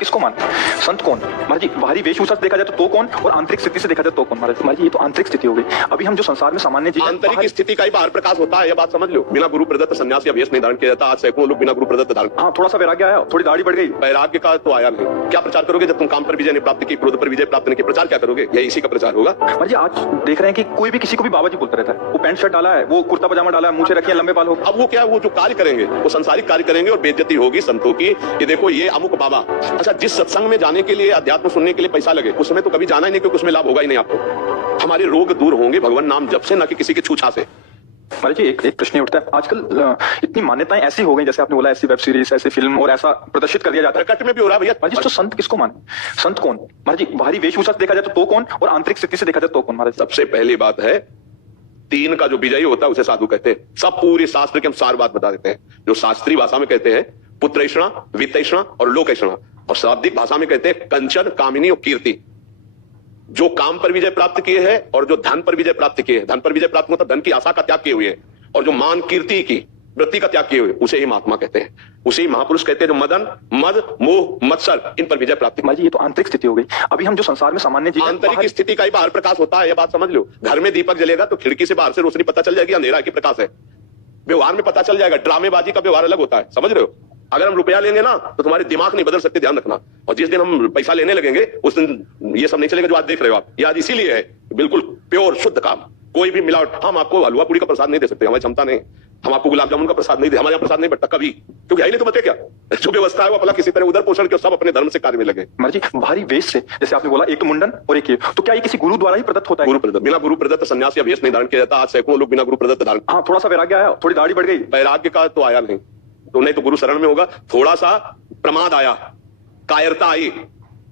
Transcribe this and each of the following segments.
किसको मानते हैं? संत कौन? महाराज जी बाहरी वेशभूषा से देखा जाए तो कौन, और आंतरिक स्थिति से देखा जाए तो कौन? महाराज जी ये तो आंतरिक स्थिति हो गई। अभी हम जो संसार में सामान्य जीवन, आंतरिक स्थिति का ही बाहर प्रकाश होता है, यह बात समझ लो। बिना गुरु प्रदत्त सन्यास या वेश नहीं धारण किया जाता। आज सैकड़ों लोग बिना गुरु प्रदत्त धारण। हाँ, थोड़ा सा वैराग्य आया, थोड़ी दाढ़ी बढ़ गई। वैराग्य का तो आया नहीं। क्या प्रचार करोगे जब तुम काम पर विजय नहीं प्राप्त की, क्रोध पर विजय प्राप्त नहीं की? प्रचार क्या करोगे? यही इसी का प्रचार होगा। महाराज जी आज देख रहे हैं कि कोई भी किसी को भी बाबा जी बोलता रहता है। वो पैंट शर्ट डाला है, वो कुर्ता पजामा डाला है, मुंह से रखिए, लंबे बाल हो। अब वो क्या, वो जो कार्य करेंगे वो संसारिक कार्य करेंगे और बेइज्जती होगी संतों की। ये देखो ये अमुक बाबा। अच्छा, जिस सत्संग में जाने के लिए, अध्यात्म सुनने के लिए पैसा लगे, उसमें तो कभी जाना ही नहीं, क्योंकि उसमें लाभ होगा ही नहीं आपको। हमारे रोग दूर होंगे भगवान नाम जप से, न कि किसी के छूछा से। महाराज जी एक प्रश्न उठता है, आजकल इतनी मान्यताएं ऐसी हो गई, जैसे आपने बोला ऐसी वेब सीरीज, ऐसी फिल्म और ऐसा प्रदर्शित कर दिया जाता है। प्रकट में भी हो रहा है भैया। महाराज जी तो संत किसको माने? संत कौन? महाराज जी बाहरी वेशभूषा से देखा जाए तो कौन, और आंतरिक स्थिति से देखा जाए तो कौन? महाराज सबसे पहली बात है, तीन का जो विजयी होता है उसे साधु कहते हैं। सब पूरे शास्त्र के हम सार बात बता देते हैं। जो शास्त्रीय भाषा में कहते हैं पुत्रैषणा, वित्तैषणा और लोकैषणा, और शाब्दिक भाषा में कहते हैं कंचन, कामिनी और कीर्ति। जो काम पर विजय प्राप्त किए हैं और जो धन पर विजय प्राप्त किए हैं, धन पर विजय प्राप्त मतलब धन की आशा का त्याग किए हुए, और जो मान कीर्ति की वृत्ति का त्याग किए हुए, उसे ही महात्मा कहते हैं, उसे ही महापुरुष कहते हैं। जो मदन, मद, मोह, मत्सर, इन पर विजय प्राप्ति। महाराज जी ये तो आंतरिक स्थिति हो गई। अभी हम जो संसार में सामान्य जीवन, आंतरिक स्थिति का ही बाहर प्रकाश होता है, यह बात समझ लो। घर में दीपक जलेगा तो खिड़की से बाहर से रोशनी पता चल जाएगी अंधेरा की प्रकाश है। व्यवहार में पता चल जाएगा। ड्रामेबाजी का व्यवहार अलग होता है, समझ रहे हो? अगर हम रुपया लेंगे ना तो तुम्हारे दिमाग नहीं बदल सकते, ध्यान रखना। और जिस दिन हम पैसा लेने लगेंगे उस दिन ये सब नहीं चलेगा जो आज देख रहे हो आप। ये आज इसीलिए है बिल्कुल प्योर शुद्ध काम, कोई भी मिलावट। हम आपको हलवा पूरी का प्रसाद नहीं दे सकते, हमारी क्षमता नहीं। हम आपको गुलाब जामुन का प्रसाद नहीं दे, हमारे यहाँ प्रसाद नहीं बटता कभी, क्योंकि है नहीं तो बचे क्या। जो व्यवस्था है वो अपना किसी तरह उधर पोषण के सब अपने धर्म से कार्य में लगे। महाराज जी भारी वेश से, जैसे आपने बोला एक तो मुंडन और एक ये, तो क्या ये किसी गुरु द्वारा ही प्रदत्त होता है? गुरु प्रदत्त, बिना गुरु प्रदत्त सन्यास या वेश नहीं धारण किया जाता। आज सैकड़ों लोग बिना गुरु प्रदत्त धारण। हाँ, थोड़ा सा वैराग्य आया, थोड़ी दाढ़ी बढ़ गई। वैराग्य का तो आया नहीं, तो नहीं तो गुरु शरण में होगा। थोड़ा सा प्रमाद आया, कायरता आई,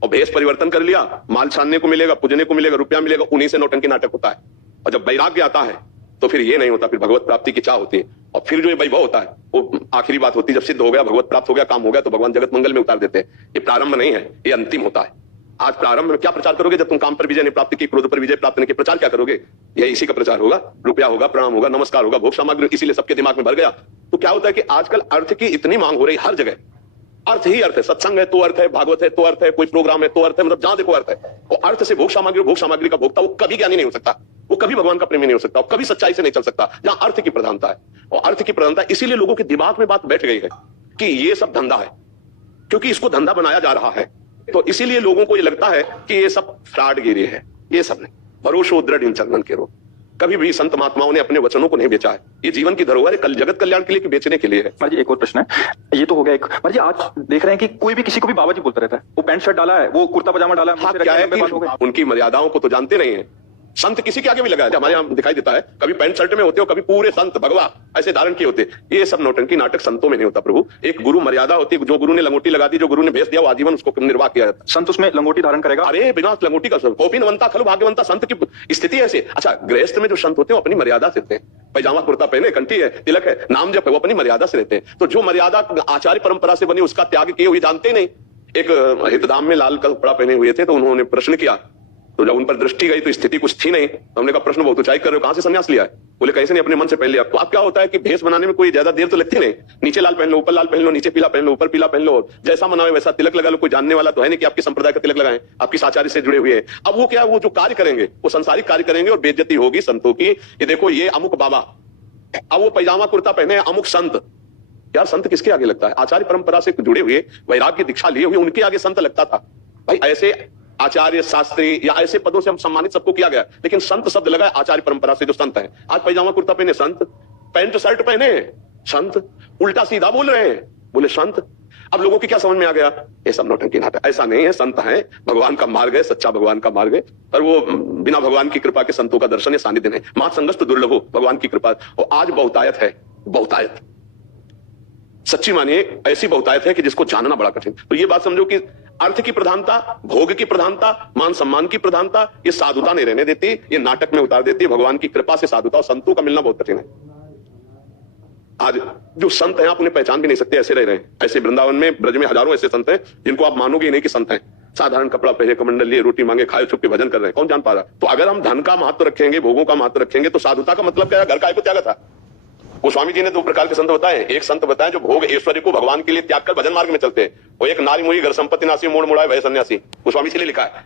और भेष परिवर्तन कर लिया। माल छानने को मिलेगा, पूजने को मिलेगा, रुपया मिलेगा, उन्हीं से नौटंकी नाटक होता है। और जब वैराग्य आता है तो फिर ये नहीं होता, फिर भगवत प्राप्ति की चाह होती है। और फिर जो ये वैभव होता है वो आखिरी बात होती है। जब सिद्ध हो गया, भगवत प्राप्त हो गया, काम हो गया, तो भगवान जगत मंगल में उतार देते हैं। ये प्रारंभ नहीं है, ये अंतिम होता है। आज प्रारंभ में क्या प्रचार करोगे जब तुम काम पर विजय नहीं प्राप्त की, क्रोध पर विजय प्राप्त नहीं की? प्रचार क्या करोगे? ये इसी का प्रचार होगा। रुपया होगा, प्रणाम होगा, नमस्कार होगा, भोग सामग्री, इसीलिए सबके दिमाग में भर गया। तो क्या होता है कि आजकल अर्थ की इतनी मांग हो रही हर जगह। अर्थ ही अर्थ है, सत्संग है तो अर्थ है, भागवत है तो अर्थ है, कोई प्रोग्राम है तो अर्थ है, मतलब जहां देखो अर्थ है। और अर्थ से भोग सामग्री का भोक्ता वो कभी ज्ञानी नहीं हो सकता, वो कभी भगवान का प्रेमी नहीं हो सकता, वो कभी सच्चाई से नहीं चल सकता, जहां अर्थ की प्रधानता है। और अर्थ की प्रधानता इसीलिए लोगों के दिमाग में बात बैठ गई है कि ये सब धंधा है, क्योंकि इसको धंधा बनाया जा रहा है। तो इसीलिए लोगों को ये लगता है कि ये सब फ्रॉडगिरी है। ये सब नहीं, भरोसो दृढ़ इन चंदन के रो। कभी भी संत महात्माओं ने अपने वचनों को नहीं बेचा है। ये जीवन की धरोहर है, कल जगत कल्याण के लिए कि बेचने के लिए है। महाराज जी एक और प्रश्न है, ये तो हो गया एक। महाराज जी आज देख रहे हैं कि कोई भी किसी को भी बाबा जी बोलता रहता है। वो पैंट शर्ट डाला है, वो कुर्ता पजामा डाला है, हाँ, क्या है कि उनकी मर्यादाओं को तो जानते नहीं है। संत किसी के आगे भी लगाया, हमारे यहाँ दिखाई देता है, कभी पैंट शर्ट में होते हो, कभी पूरे संत भगवा ऐसे धारण किए होते। ये सब नौटंकी नाटक संतों में नहीं होता प्रभु। एक गुरु मर्यादा होती है, जो गुरु ने लंगोटी लगा दी, जो गुरु ने भेज दिया, वो आजीवन उसको निर्वाह किया जाता है। संत उसमें लंगोटी धारण करेगा? अरे बिना लंगोटी का कौपीनवंता खलु भाग्यवंता, संत की स्थिति ऐसे। अच्छा, गृहस्थ में जो संत होते हैं वो अपनी मर्यादा से रहते हैं। पैजामा कुर्ता पहने, कंठी है, तिलक है, नाम जप है, वो अपनी मर्यादा से रहते हैं। तो जो मर्यादा आचार्य परंपरा से बनी उसका त्याग किए हुए जानते नहीं। एक हितधाम में लाल कपड़ा पहने हुए थे, तो उन्होंने प्रश्न किया, तो जब उन पर दृष्टि गई तो स्थिति कुछ थी नहीं। तो हमने कहा प्रश्न बहुत ऊंचाई कर रहे हो, कहां से संन्यास लिया है? बोले कैसे नहीं, अपने मन से पहन लिया। तो आप क्या होता है कि भेष बनाने में कोई ज्यादा देर तो लगती नहीं। नीचे लाल पहन लो, ऊपर लाल पहन लो, नीचे पीला पहन लो, ऊपर पीला पहन लो, जैसा मनावे वैसा तिलक लगा लो। कोई जानने वाला तो है नहीं कि आपके संप्रदाय का तिलक लगाएं, आपकी आचार्य से जुड़े हुए हैं। अब वो क्या, वो जो कार्य करेंगे वो संसारिक कार्य करेंगे और बेइज्जती होगी संतों की। ये देखो ये अमुक बाबा, अब वो पैजामा कुर्ता पहने अमुक संत। यार संत किसके आगे लगता है? आचार्य परंपरा से जुड़े हुए, वैराग्य दीक्षा लिए हुए, उनके आगे संत लगता था भाई। ऐसे आचार्य, शास्त्री या ऐसे पदों से हम सम्मानित सबको किया गया, लेकिन संत शब्द लगा आचार्य परंपरा से जो संत हैं। आज पैजामा कुर्ता पहने संत, पैंट शर्ट पहने संत, उल्टा सीधा बोल रहे हैं, बोले संत। अब लोगों की क्या समझ में आ गया? ये सब नौटंकी नाटक। ऐसा नहीं है, संत हैं, भगवान का मार्ग है, सच्चा भगवान का मार्ग है। पर वो बिना भगवान की कृपा के संतों का दर्शन या सानिध्य नहीं। मां संगस्त दुर्लभ हो, भगवान की कृपा। और आज बहुतायत है, बहुतायत सच्ची मानिए ऐसी बहुतायत है कि जिसको जानना बड़ा कठिन। तो ये बात समझो कि अर्थ की प्रधानता, भोग की प्रधानता, मान सम्मान की प्रधानता, ये साधुता नहीं रहने देती, ये नाटक में उतार देती है। भगवान की कृपा से साधुता और संतों का मिलना बहुत कठिन है। आज जो संत हैं आप उन्हें पहचान भी नहीं सकते, ऐसे रह रहे हैं। ऐसे वृंदावन में, ब्रज में हजारों ऐसे संत हैं जिनको आप मानोगे ही नहीं कि संत हैं। साधारण कपड़ा पहने, कमंडल लिए, रोटी मांगे, खाए छुप के भजन कर रहे हैं, कौन जान पा रहा? तो अगर हम धन का महत्व रखेंगे, भोगों का महत्व रखेंगे, तो साधुता का मतलब क्या है? घर का को त्यागा था। गोस्वामी जी ने दो प्रकार के संत बताए। एक संत बताए जो भोग ऐश्वर्य को भगवान के लिए त्याग कर भजन मार्ग में चलते हैं, वो एक नारी मुई घर संपत्ति नासी मोड़ मुड़ाए भय सन्यासी, गोस्वामी जी ने लिखा है।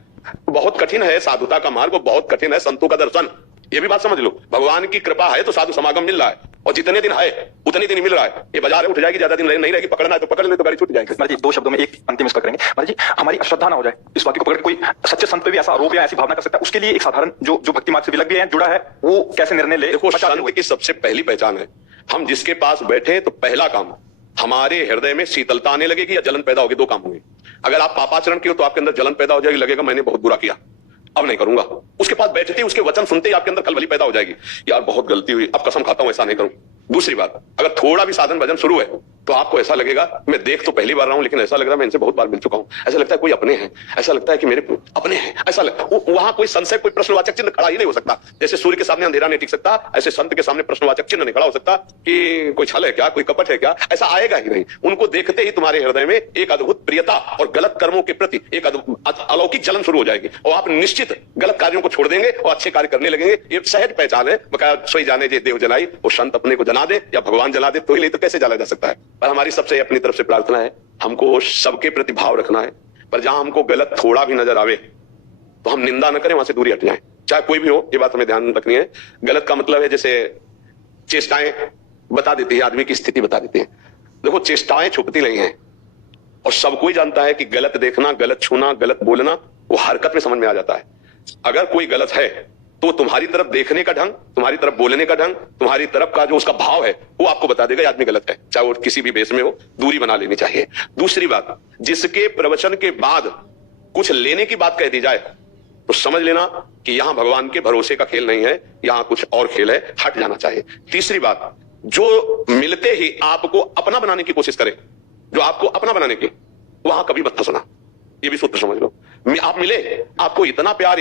बहुत कठिन है साधुता का मार्ग, बहुत कठिन है संतों का दर्शन। ये भी बात समझ लो, भगवान की कृपा है तो साधु समागम मिल रहा है, और जितने दिन है उतने दिन मिल रहा है। ये बाजार है, उठ जाएगी, ज्यादा दिन नहीं रहेगी, पकड़ना है तो पकड़ ले, तो गाड़ी छूट जाएगी। महाराज जी दो शब्दों में एक अंतिम इसका करेंगे। महाराज जी हमारी अश्रद्धा ना हो जाए, इस बात को पकड़ के कोई सच्चे संत पे भी ऐसा आरोप या ऐसी भावना कर सकता है, उसके लिए एक साधारण जो भक्ति मार्ग से विलग भी है, जुड़ा है, वो कैसे निर्णय ले? देखो, संत की सबसे पहली पहचान है, हम जिसके पास बैठे तो पहला काम हमारे हृदय में शीतलता आने लगेगी या जलन पैदा होगी, दो काम होंगे। अगर आप पापाचरण की हो तो आपके अंदर जलन पैदा हो जाएगी, लगेगा मैंने बहुत बुरा किया, अब नहीं करूंगा। उसके पास बैठते ही उसके वचन सुनते ही आपके अंदर खलबली पैदा हो जाएगी, यार बहुत गलती हुई, अब कसम खाता हूं ऐसा नहीं करूं। दूसरी बात, अगर थोड़ा भी साधन भजन शुरू है तो आपको ऐसा लगेगा, मैं देख तो पहली बार रहा हूं लेकिन ऐसा लग रहा है मैं इनसे बहुत बार मिल चुका हूं, ऐसा लगता है कोई अपने हैं, ऐसा लगता है कि मेरे अपने हैं, ऐसा वहां कोई संशय, कोई प्रश्नवाचक चिन्ह खड़ा ही नहीं हो सकता। जैसे सूर्य के सामने अंधेरा नहीं टिक सकता, ऐसे संत के सामने प्रश्नवाचक चिन्ह नहीं खड़ा हो सकता कि कोई छल है क्या, कोई कपट है क्या, ऐसा आएगा ही नहीं। उनको देखते ही तुम्हारे हृदय में एक अद्भुत प्रियता और गलत कर्मों के प्रति एक अलौकिक जलन शुरू हो जाएगी, और आप निश्चित गलत कार्यों को छोड़ देंगे और अच्छे कार्य करने लगेंगे। ये सहज पहचान है। बकाया सोई जाने जे देव जलाई, वो संत अपने को जना दे या भगवान जला दे तो ही, नहीं तो कैसे जला जा सकता है। पर हमारी सबसे अपनी तरफ से प्रार्थना है, हमको सबके प्रति भाव रखना है, पर जहां हमको गलत थोड़ा भी नजर आवे तो हम निंदा न करें, वहां से दूरी हट जाए, चाहे कोई भी हो। ये बात हमें ध्यान रखनी है। गलत का मतलब है जैसे चेष्टाएं बता देती है, आदमी की स्थिति बता देती है। देखो, चेष्टाएं छुपती नहीं है, और सब कोई जानता है कि गलत देखना, गलत छूना, गलत बोलना वो हरकत में समझ में आ जाता है। अगर कोई गलत है तो तुम्हारी तरफ देखने का ढंग, तुम्हारी तरफ बोलने का ढंग, तुम्हारी तरफ का जो उसका भाव है वो आपको बता देगा आदमी गलत है, चाहे वो किसी भी बेस में हो। दूरी बना लेनी चाहिए। दूसरी बात, जिसके प्रवचन के बाद कुछ लेने की बात कह दी जाए तो समझ लेना कि यहां भगवान के भरोसे का खेल नहीं है, यहां कुछ और खेल है, हट जाना चाहिए। तीसरी बात, जो मिलते ही आपको अपना बनाने की कोशिश करे, जो आपको अपना बनाने की, वहां कभी मत फंसना। ये भी सूत्र समझ लो। आप मिले, आपको इतना प्यार